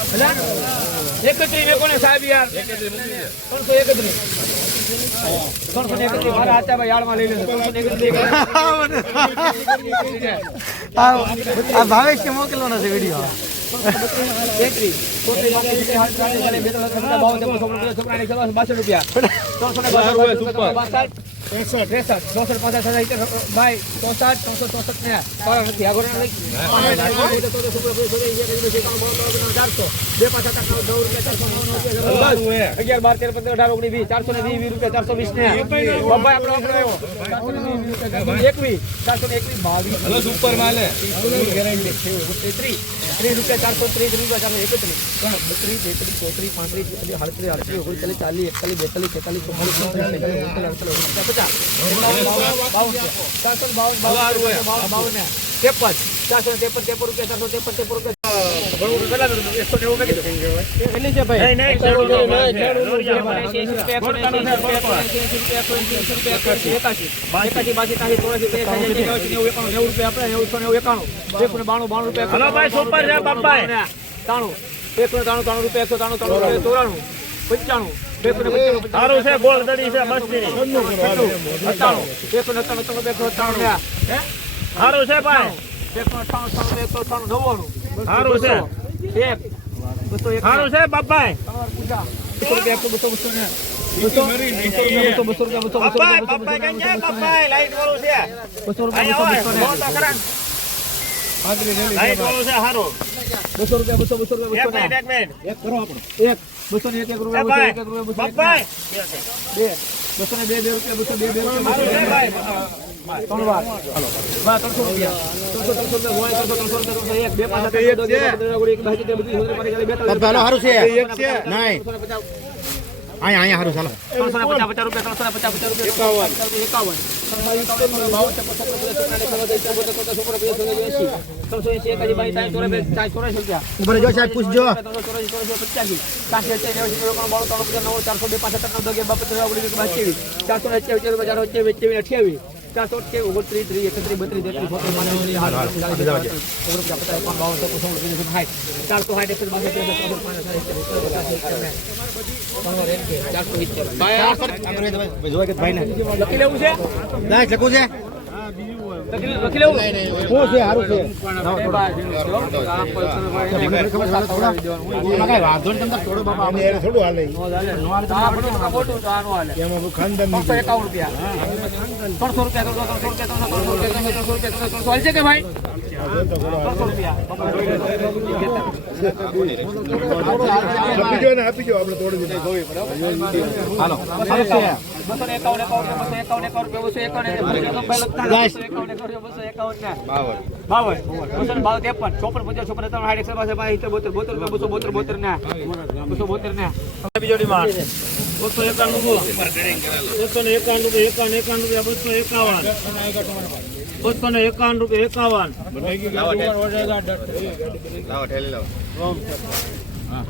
એકત્રીસ ને કોને સાહેબ યાર ત્રણસો એકત્રીસ ત્રણસો ને એકત્રીસ મારા હાથા ભાઈ યાળમાં લઈ લેજો આ ભાવેશ કે મોકલવાનો છે વીડિયો બાસઠ રૂપિયા ત્રણસો ને બાસઠ બાસઠ ત્રેસઠ ચોસઠ પાંસઠ સાઠ ભાઈ ચોસઠ ત્રણસો ચોસઠ ને પારા નથી આગળ નહીં ચારસો બે પાંચ સાત આઠ નવ નવ રૂપિયા ચારસો નવ નવ રૂપિયા દસ અગિયાર બાર તેર પંદર અઢાર ઓગણીસ વીસ ચારસો ને વીસ વીસ રૂપિયા ચારસો વીસ ને ભાઈ આપણો આપણો આવ્યો ચારસો ને વીસ વીસ રૂપિયા ચારસો ને એકવીસ ચારસો ને એકવીસ બાવીસ સુપર માલે ગેરંટી ત્રીસ ત્રીસ રૂપિયા ચારસો ત્રીસ રૂપિયા ચારસો એકત્રીસ બત્રીસ તેત્રીસ ચોત્રીસ પાંત્રીસ છત્રીસ આડત્રીસ આડત્રીસ ઓગણચાલીસ ચાલીસ એકતાલીસ બેતાલીસ તેતાલીસ ચુમ્માલીસ ત્રેપન ચારસો ત્રેપન ત્રેપન રૂપિયા ચારસો ત્રેપન ત્રેપન રૂપિયા ત્રાણું એકસો ત્રાણું ત્રાણું રૂપિયા એકસો ત્રાણું ત્રાણું રૂપિયા ચોરાણું પંચાણું સારું છે, ગોળ દડી છે મસ્તી અઠ્ઠાણું એકસો ને અઠ્ઠાણું ત્રણ એકસો અઠ્ઠાણું ને હે સારું છે ભાઈ. એકસો અઠ્ઠાણું ત્રણ એકસો અઠ્ઠાણું નવ્વાણું સારું છે. એક બસો એક સારું છે, બાપાઈ. બસો રૂપિયા એકસો બસો બસો ને બસો બસો બસો રૂપિયા બસો બસો રૂપિયા વાળું છે. બસો રૂપિયા બસો બસો ને લાઈટ વાળું છે સારું બસો રૂપિયા બસો બસો રૂપિયા એક મિનિટ ને એક બસો ને એક એક રૂપિયા એક એક રૂપિયા બે બસો ને બે બે રૂપિયા બસો બે બે ત્રણ વાર ત્રણસો ત્રણસો ત્રણસો હોય ત્રણસો ત્રણસો એક બે પાંચ છે નહીં અહીંયા અહીંયા હારું ચાલો ત્રણસો ને પચાસ પચાસ રૂપિયા ત્રણસો ને પચાસ પચાસ રૂપિયા એકાવન ચોરાસી બે બાવીસ ચારસો ને અઠ્યાવીસ ચારસો કે ઓગણત્રીસ ત્રીસ એકત્રીસ બત્રીસ તેત્રીસ ચોત્રીસ પાંત્રીસ ચાલીસ ચાલીસ ઓગણપચાસ પચાસ એકાવન બાવન ચોપન સોળ ત્રીસ સાઠ ચારસો સાઠ એકસઠ બાસઠ ચારસો લખી લેવું છે લખી લેવું શું છે સારું છે વાંધો નહીં તમને થોડો બાપા અમે થોડું હાલે ત્રણસો એકાવન રૂપિયા ત્રણસો રૂપિયા ત્રણસો રૂપિયા ત્રણસો રૂપિયા ત્રણસો રૂપિયા ત્રણસો ત્રણસો ભાઈ ત્રણસો રૂપિયા થોડી દીધું બસો એકાવન બસો માં બસો એકાણું એકાવન બસો એકાવન બસો ને એકાવન રૂપિયા એકાવન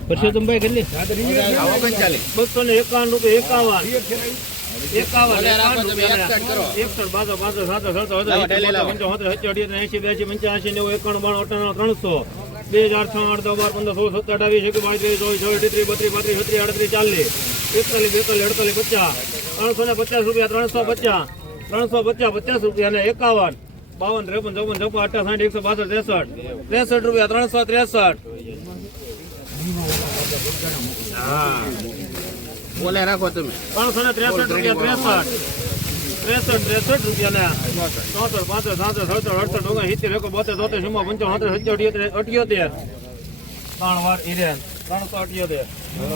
પરસોત્તમભાઈ કેટલી? બસો ને એકાવન રૂપિયા એકાવન. એકાવન એકસઠ બાસો બાસો સાતો સાતો પંચોતેર સત્યોતેર એસી બ્યાસી પંચ્યાસી નેવું એકાણું બાણું અઠાણું ત્રણસો. બે હજાર છ આઠ બાર પંદર સોળ સત્તર અઢાવીસ એકવીસ બાવીસ ત્રેવીસ ચોવીસ ચોવીસ અઠત્રીસ બત્રીસ પાંત્રીસ છત્રીસ અડત્રીસ ચાલીસ એકતાલીસ બેતાલીસ અડતાલીસ પચાસ ત્રણસો ને પચાસ રૂપિયા ત્રણસો પચાસ. ત્રણસો પચાસ પચાસ રૂપિયા ને એકાવન બાવન ત્રેપન ચોપન ચોપન અઠા સાઠ એકસો બાસઠ ત્રેસઠ ત્રેસઠ રૂપિયા ત્રણસો ત્રેસઠ બોલે રાખો તમે ત્રણસો ને ત્રેસઠ રૂપિયા ત્રેસઠ ત્રેસઠ ત્રેસઠ રૂપિયા ને ચોસઠ પાસઠ સાસઠ સડસઠ અડસઠ ઓગણ સિત્તેર એકો બોતેર તોતેર સિમ્મો પંચાવન સત્તર સત્યોતેર અઠ્યોતેર ત્રણ વાર ઇરેન ત્રણસો અઠ્યોતેર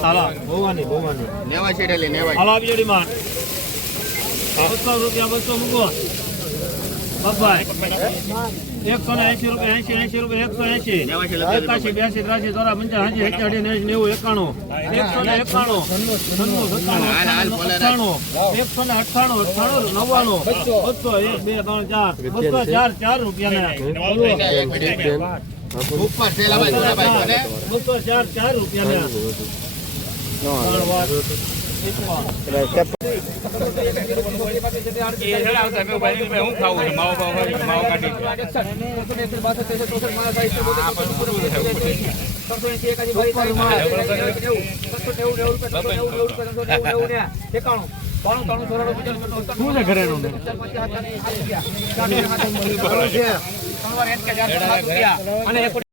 હાલા ભવાની ભવાની નેવા છેડેલી નેવા હાલો આપી માં બસો રૂપિયા, બસો મૂકો. બબાઈ એકસો ને એસી રૂપિયા એસી એસી રૂપિયા, એકસો એસી એકાશી બ્યાસી ત્રાસી, ચોરા પંચાસી એસી અઢી એસી નેવું, એકાણું. એકસો ને એકાણું. અઠ્ઠાણું એકસો ને અઠ્ઠાણું અઠ્ઠાણું, નવ્વાણું. બસો એક, બે, ત્રણ, ચાર. બસો ચાર ચાર રૂપિયા બસો ચાર ચાર રૂપિયા માવો શું છે ઘરેનું અને એક